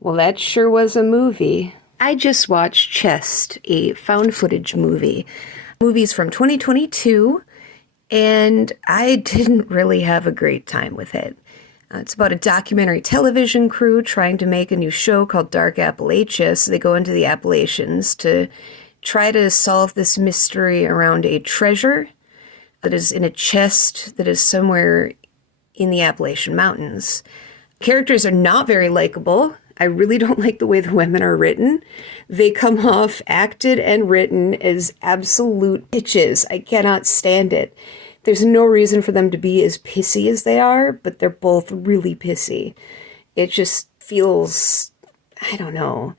Well, that sure was a movie. I just watched Chest, a found footage movie. Movie's from 2022, and I didn't really have a great time with it. It's about a documentary television crew trying to make a new show called Dark Appalachia, so they go into the Appalachians to try to solve this mystery around a treasure that is in a chest that is somewhere in the Appalachian Mountains. Characters are not very likable. I really don't like the way the women are written. They come off acted and written as absolute bitches. I cannot stand it. There's no reason for them to be as pissy as they are, but they're both really pissy. It just feels, I don't know.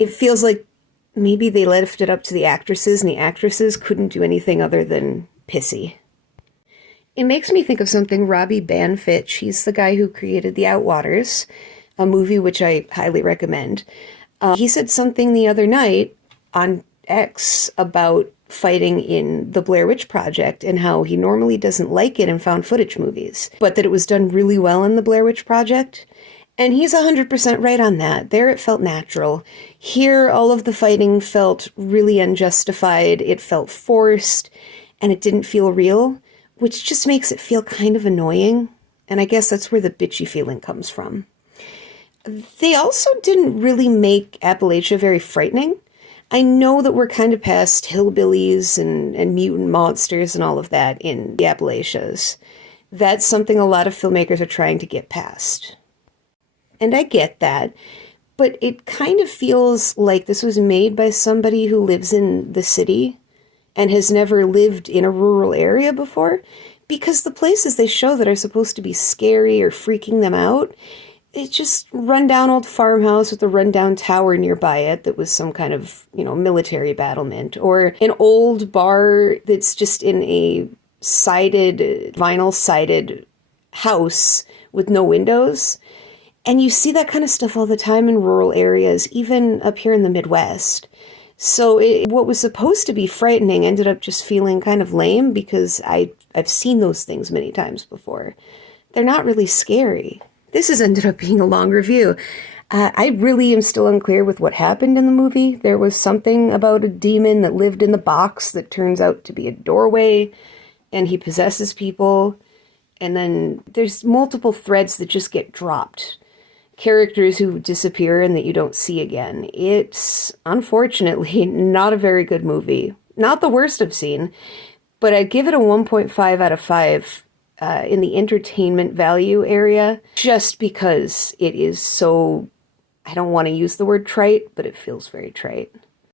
It feels like maybe they left it up to the actresses and the actresses couldn't do anything other than pissy. It makes me think of something Robbie Banfitch. He's the guy who created The Outwaters, a movie which I highly recommend. He said something the other night on X about fighting in the Blair Witch Project and how he normally doesn't like it in found footage movies, but that it was done really well in the Blair Witch Project. And he's 100% right on that. There it felt natural. Here, all of the fighting felt really unjustified. It felt forced, and it didn't feel real, which just makes it feel kind of annoying. And I guess that's where the bitchy feeling comes from. They also didn't really make Appalachia very frightening. I know that we're kind of past hillbillies and mutant monsters and all of that in the Appalachias. That's something a lot of filmmakers are trying to get past. And I get that, but it kind of feels like this was made by somebody who lives in the city and has never lived in a rural area before, because the places they show that are supposed to be scary or freaking them out, it's just rundown old farmhouse with a rundown tower nearby it that was some kind of, military battlement, or an old bar that's just in a vinyl-sided house with no windows. And you see that kind of stuff all the time in rural areas, even up here in the Midwest. So what was supposed to be frightening ended up just feeling kind of lame because I've seen those things many times before. They're not really scary. This has ended up being a long review. I really am still unclear with what happened in the movie. There was something about a demon that lived in the box that turns out to be a doorway, and he possesses people. And then there's multiple threads that just get dropped. Characters who disappear and that you don't see again. It's, unfortunately, not a very good movie. Not the worst I've seen, but I'd give it a 1.5 out of 5 in the entertainment value area, just because it is so, I don't want to use the word trite, but it feels very trite.